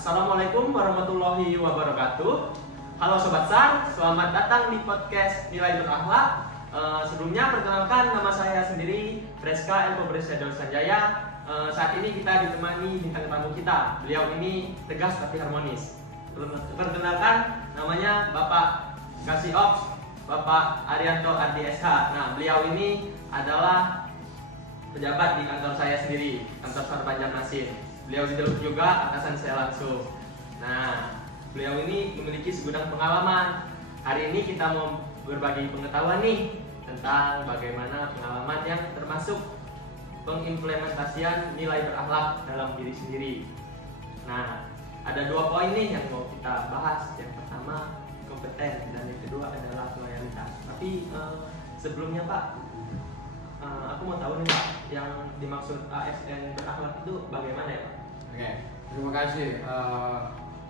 Assalamualaikum warahmatullahi wabarakatuh. Halo Sobat SAR, selamat datang di podcast Nilai Berakhlak. Sebelumnya perkenalkan, nama saya sendiri Freska Elko Brescia Sanjaya. Saat ini kita ditemani bintang tamu kita. Beliau ini tegas tapi harmonis. Perkenalkan, namanya Bapak Kasih Ops, Bapak Arianto Ardi SH. Nah, beliau ini adalah pejabat di kantor saya sendiri, kantor SAR Banjarmasin. Beliau juga atasan saya langsung. Nah, beliau ini memiliki segudang pengalaman. Hari ini kita mau berbagi pengetahuan nih tentang bagaimana pengalaman yang termasuk pengimplementasian nilai berakhlak dalam diri sendiri. Nah, ada 2 poin nih yang mau kita bahas. Yang pertama kompeten dan yang kedua adalah loyalitas. Tapi sebelumnya Pak, aku mau tahu nih Pak, yang dimaksud ASN berakhlak itu bagaimana ya Pak? Oke, terima kasih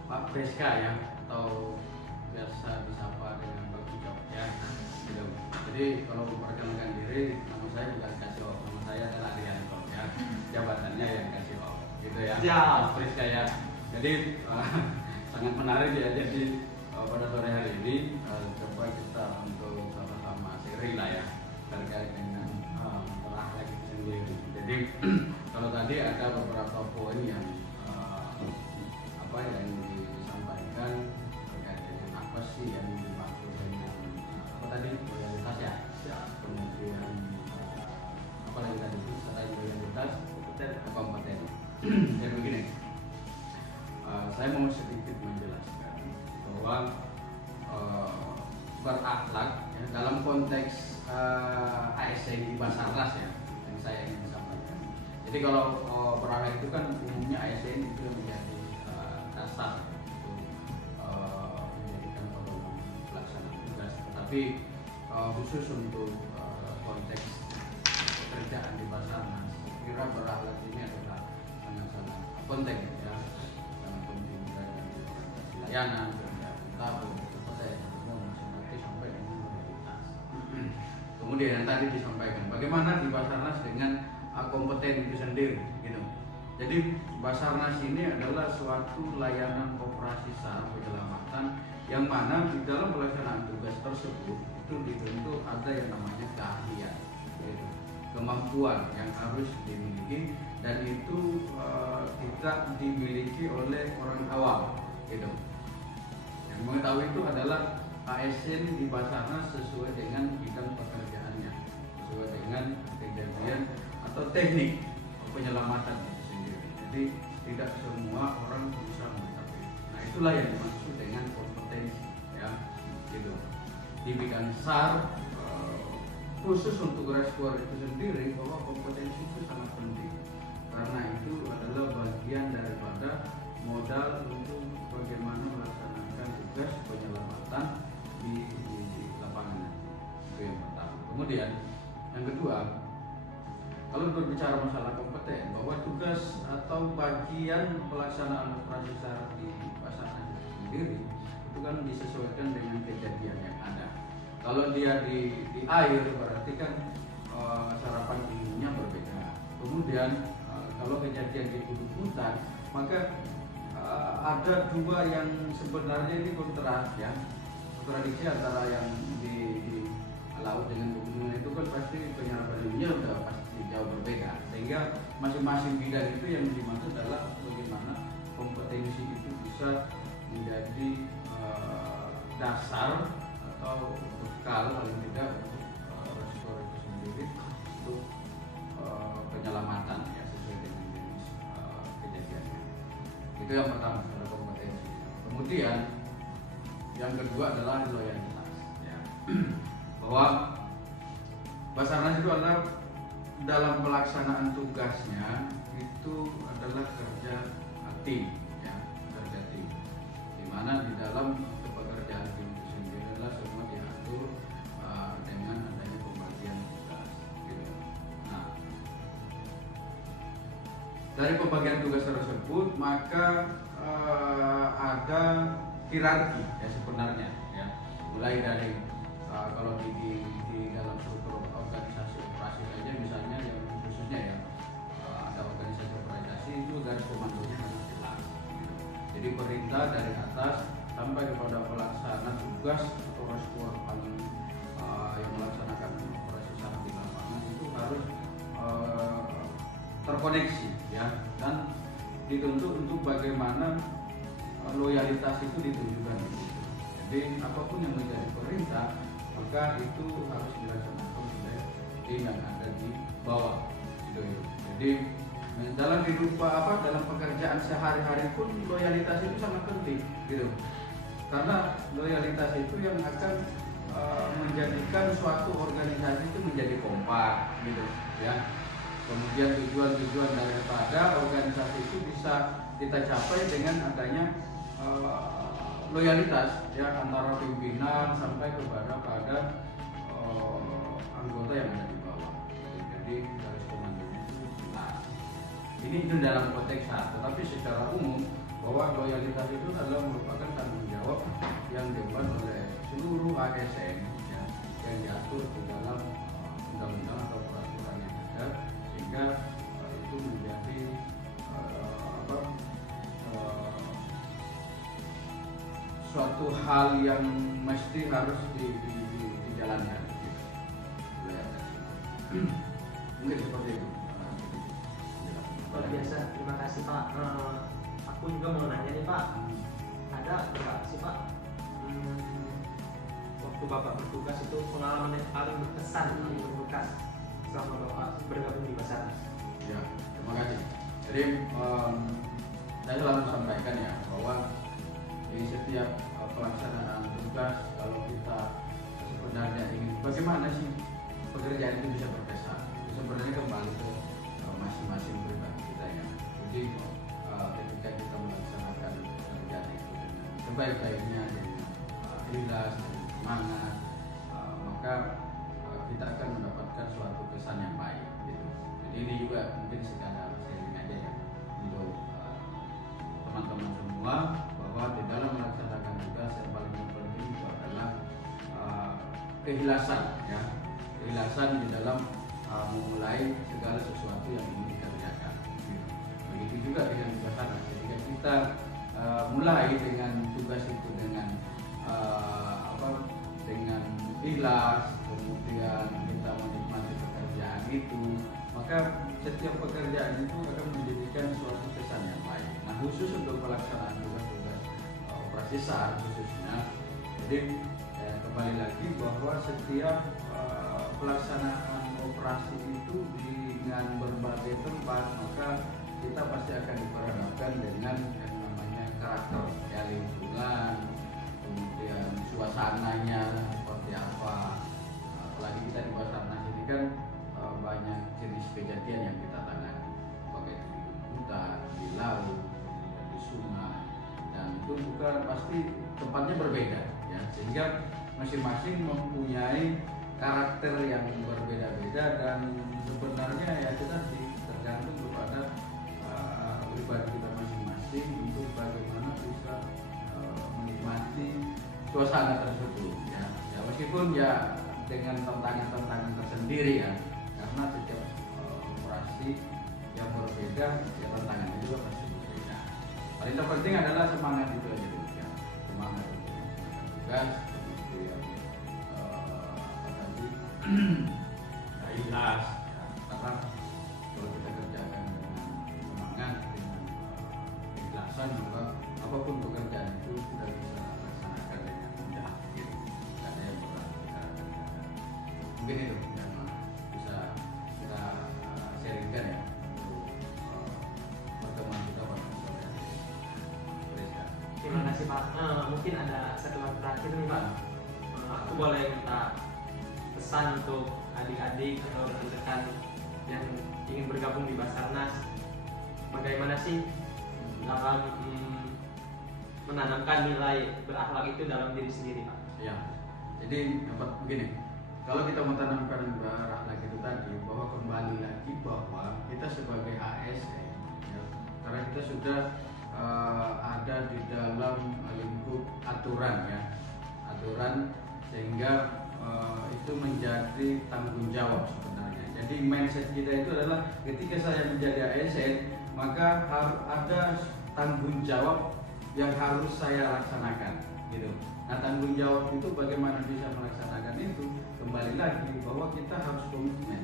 Pak Freska ya, atau biasa disapa dengan Pak Ucap ya. Gitu. Jadi kalau memperkenalkan diri, nama saya bukan Kasih Op, nama saya adalah Arianto ya. Jabatannya yang Kasih Op, gitu ya. Pak Freska ya. Jadi sangat menarik ya. Jadi pada sore hari ini coba kita untuk sama-sama seri lah ya terkait dengan berakhlak itu sendiri. Jadi kalau tadi ada beberapa poin yang yang disampaikan terkait dengan apa sih yang dimaksud dengan apa tadi loyalitas ya, kemudian apa lagi tadi itu selain loyalitas kompeten. Jadi begini, saya mau sedikit menjelaskan bahwa berakhlak ya, dalam konteks ASN di Basarnas ya yang saya ingin sampaikan. Jadi kalau berakhlak itu kan umumnya ASN itu yang menjadi dasar untuk menjadikan pedoman pelaksanaan tugas. Tetapi khusus untuk konteks pekerjaan di Basarnas, kira berakhlak ini adalah sangat-sangat penting ya, sangat penting dari layanan, kerja tabung, sampai dengan loyalitas. Kemudian yang tadi disampaikan, bagaimana di Basarnas dengan kompeten itu sendiri, gitu. Jadi Basarnas ini adalah suatu layanan operasi SAR penyelamatan yang mana di dalam pelaksanaan tugas tersebut itu dibentuk ada yang namanya keahlian, gitu. Kemampuan yang harus dimiliki dan itu tidak dimiliki oleh orang awam, gitu. Yang mengetahui itu adalah ASN di Basarnas sesuai dengan bidang pekerjaannya, sesuai dengan kejadian atau teknik penyelamatan itu sendiri. Jadi tidak semua orang bisa mengetahui. Nah, itulah yang dimaksud dengan kompetensi ya, gitu. Di bidang SAR khusus untuk respon itu sendiri bahwa kompetensi itu sangat penting karena itu adalah bagian daripada modal untuk bagaimana melaksanakan tugas penyelamatan di lapangan. Itu yang pertama. Kemudian yang kedua, kalau berbicara masalah kompeten, bahwa tugas atau bagian pelaksanaan operasi SAR di Basarnas itu sendiri itu kan disesuaikan dengan kejadian yang ada. Kalau dia di air berarti kan sarapan dinginnya berbeda. Kemudian kalau kejadian di gudang hutan, maka ada 2 yang sebenarnya ini kontradiksi antara yang di laut dengan pegunungan itu kan pasti penyerapan dinginnya udah pasti jauh berbeda, sehingga masing-masing bidang itu yang dimaksud adalah bagaimana kompetensi itu bisa menjadi dasar atau bekal paling tidak untuk resiko itu sendiri untuk penyelamatan ya sesuai dengan jenis kejadiannya. Itu yang pertama adalah kompetensi. Kemudian yang kedua adalah loyalitas ya. Bahwa Basarnas itu adalah dalam pelaksanaan tugasnya itu adalah kerja tim ya, kerja tim, di mana di dalam pekerjaan tim itu sendiri adalah semua diatur dengan adanya pembagian tugas gitu. Nah, dari pembagian tugas tersebut maka ada hierarki ya sebenarnya ya, mulai dari kalau di dalam struktur organisasi operasi saja misalnya yang khususnya ya ada organisasi operasi itu garis komandonya sangat jelas gitu. Jadi perintah dari atas sampai kepada pelaksana tugas atau respon paling yang melaksanakan operasi SAR di lapangan itu harus terkoneksi ya, dan dituntut untuk bagaimana loyalitas itu ditunjukkan. Jadi apapun yang menjadi perintah maka itu harus dilaksanakan oleh tim yang ada di bawah. Jadi dalam hidup dalam pekerjaan sehari-hari pun loyalitas itu sangat penting gitu. Karena loyalitas itu yang akan menjadikan suatu organisasi itu menjadi kompak gitu ya. Kemudian tujuan-tujuan daripada organisasi itu bisa kita capai dengan adanya loyalitas ya, antara pimpinan sampai kepada anggota yang ada di bawah. Jadi garis komandonya itu jelas. Ini itu dalam konteks SAR, tetapi secara umum bahwa loyalitas itu adalah merupakan tanggung jawab yang diemban oleh seluruh ASN ya, yang diatur di dalam undang-undang atau peraturan yang ada, sehingga itu menjadi suatu hal yang mesti harus dijalankan. Mungkin seperti itu. Luar biasa, terima kasih Pak. Aku juga mau nanya nih Pak, ada berapa sih Pak waktu Bapak bertugas itu pengalaman yang paling berkesan, paling berbekas selama Bapak bergabung di Basarnas? Ya, terima kasih. Jadi saya selalu sampaikan ya bahwa di setiap pelaksanaan tugas, kalau kita sebenarnya ingin bagaimana sih pekerjaan itu bisa berkesan, itu sebenarnya kembali ke masing-masing pribadi kita ya. Jadi ketika kita melaksanakan pekerjaan itu dengan sebaik-baiknya, dengan ikhlas, dengan semangat, maka kita akan mendapatkan suatu kesan yang baik gitu. Jadi ini juga mungkin sekadar sharing aja ya untuk teman-teman semua, bahwa di dalam melaksanakan tugas yang paling penting itu adalah keikhlasan ya, keikhlasan di dalam memulai segala sesuatu yang ingin dikerjakan. Begitu juga dengan Basarnas. Ketika kita mulai dengan tugas itu dengan dengan ikhlas, kemudian kita menikmati pekerjaan itu, maka setiap pekerjaan itu akan menjadikan suatu kesan yang baik. Nah, khusus untuk pelaksanaan tugas-tugas operasi SAR khususnya, jadi kembali lagi bahwa setiap pelaksanaan operasi itu dengan berbagai tempat, maka kita pasti akan diperhadapkan dengan yang namanya karakter ya, lingkungan, kemudian suasananya seperti apa. Apalagi kita di Basarnas ini kan banyak jenis kejadian yang kita tangani, baik di hutan, di laut, di sungai, dan itu bukan pasti tempatnya berbeda ya, sehingga masing-masing mempunyai karakter yang berbeda-beda, dan sebenarnya ya kita tergantung kepada pribadi kita masing-masing untuk bagaimana bisa menikmati suasana tersebut ya. Ya meskipun ya dengan tantangan-tantangan tersendiri ya, karena setiap operasi yang berbeda ya tantangannya juga pasti berbeda. Paling terpenting adalah semangat itu aja dulu ya, semangat untuk tugas, kemudian ikhlas ya, karena kalau kita kerjakan dengan semangat, dengan keikhlasan, maka apapun pekerjaan itu kita bisa laksanakan dengan mudah gitu. Tidak ada yang berat kita kerjakan. Mungkin itu yang bisa kita sharingkan ya untuk pertemuan kita pada sore hari ini. Terima kasih Pak. Mungkin ada satu hal terakhir nih Pak. Aku boleh minta pesan untuk adik-adik atau rekan-rekan yang ingin bergabung di Basarnas, bagaimana sih dalam menanamkan nilai berakhlak itu dalam diri sendiri Pak? Ya, jadi dapat begini, kalau kita menanamkan berakhlak itu tadi, bahwa kembali lagi bahwa kita sebagai ASN ya, karena kita sudah ada di dalam lingkup aturan ya, aturan, sehingga itu menjadi tanggung jawab sebenarnya. Jadi mindset kita itu adalah ketika saya menjadi ASN, maka harus ada tanggung jawab yang harus saya laksanakan gitu. Nah, tanggung jawab itu bagaimana bisa melaksanakan itu, kembali lagi bahwa kita harus komitmen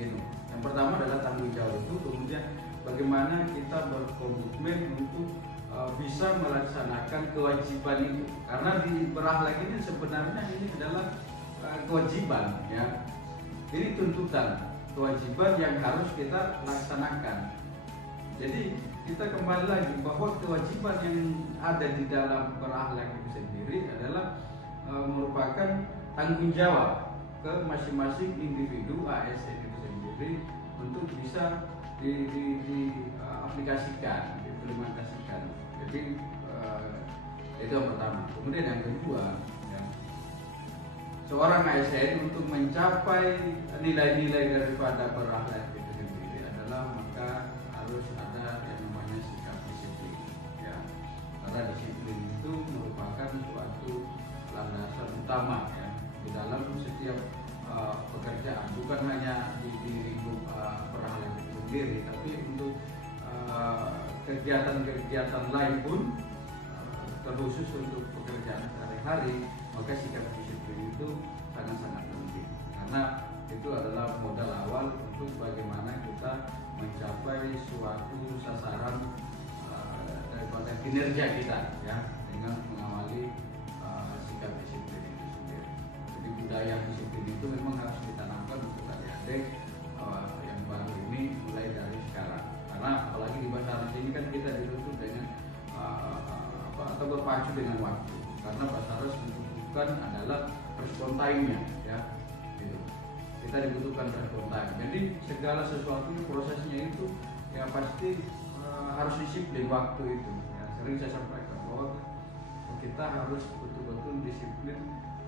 gitu. Yang pertama adalah tanggung jawab itu, kemudian bagaimana kita berkomitmen untuk bisa melaksanakan kewajiban itu, karena di berakhlak ini sebenarnya ini adalah kewajiban ya, ini tuntutan kewajiban yang harus kita laksanakan. Jadi kita kembali lagi bahwa kewajiban yang ada di dalam berakhlak itu sendiri adalah merupakan tanggung jawab ke masing-masing individu ASN itu sendiri untuk bisa diaplikasikan, diimplementasikan. Jadi itu yang pertama. Kemudian yang kedua, ya, seorang ASN untuk mencapai nilai-nilai daripada berakhlak itu sendiri adalah maka harus ada yang namanya sikap disiplin. Ya, karena disiplin itu merupakan suatu landasan utama ya di dalam setiap pekerjaan, bukan hanya di lingkup berakhlak itu sendiri, tapi untuk kegiatan-kegiatan lain pun terkhusus untuk pekerjaan sehari-hari, maka sikap disiplin itu sangat-sangat penting karena itu adalah modal awal untuk bagaimana kita mencapai suatu sasaran daripada kinerja kita ya, dengan mengawali sikap disiplin itu sendiri. Jadi budaya disiplin itu memang harus ditanamkan untuk adik-adik yang baru ini mulai dari sekarang. Karena apalagi di Basarnas ini kan kita dituntut dengan atau berpacu dengan waktu. Karena Basarnas dibutuhkan adalah respon time-nya, ya, gitu. Kita dibutuhkan respon time. Jadi segala sesuatu prosesnya itu ya pasti harus disiplin waktu itu. Ya, sering saya sampaikan bahwa kita harus betul-betul disiplin,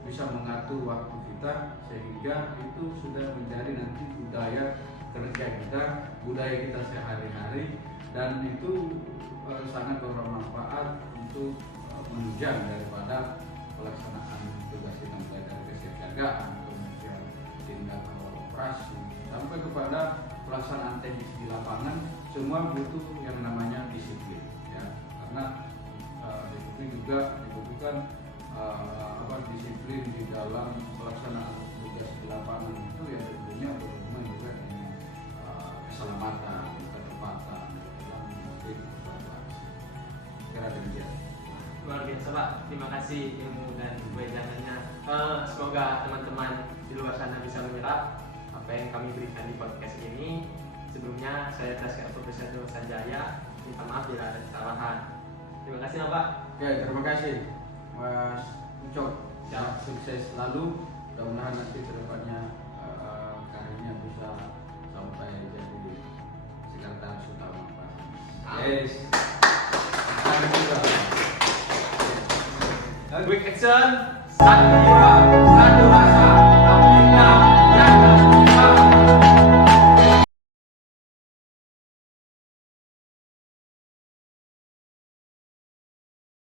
bisa mengatur waktu kita sehingga itu sudah menjadi nanti budaya kerja kita, budaya kita sehari-hari, dan itu sangat bermanfaat untuk menunjang daripada pelaksanaan tugas kita mulai dari kesiapsiagaan, kemudian tindak operasi sampai kepada pelaksanaan teknis di lapangan, semua butuh yang namanya disiplin ya, karena disiplin juga dibutuhkan disiplin di dalam pelaksanaan tugas di lapangan itu ya tentunya berhubungan juga dengan keselamatan, ketepatan dalam memimpin suatu aksi. Kira demikian. Luar biasa Pak, terima kasih ilmu dan wejangannya. Semoga teman-teman di luar sana bisa menyerap apa yang kami berikan di podcast ini. Sebelumnya saya Freska Profesor Sanjaya, minta maaf bila ada kesalahan. Terima kasih Pak. Oke, terima kasih Mas Ucok. Ya, sukses selalu. Mudah-mudahan nanti kedepannya karirnya bisa sampai jadi sekretaris utama Pak. Yes. Quick action, 1, 2, 1, 2.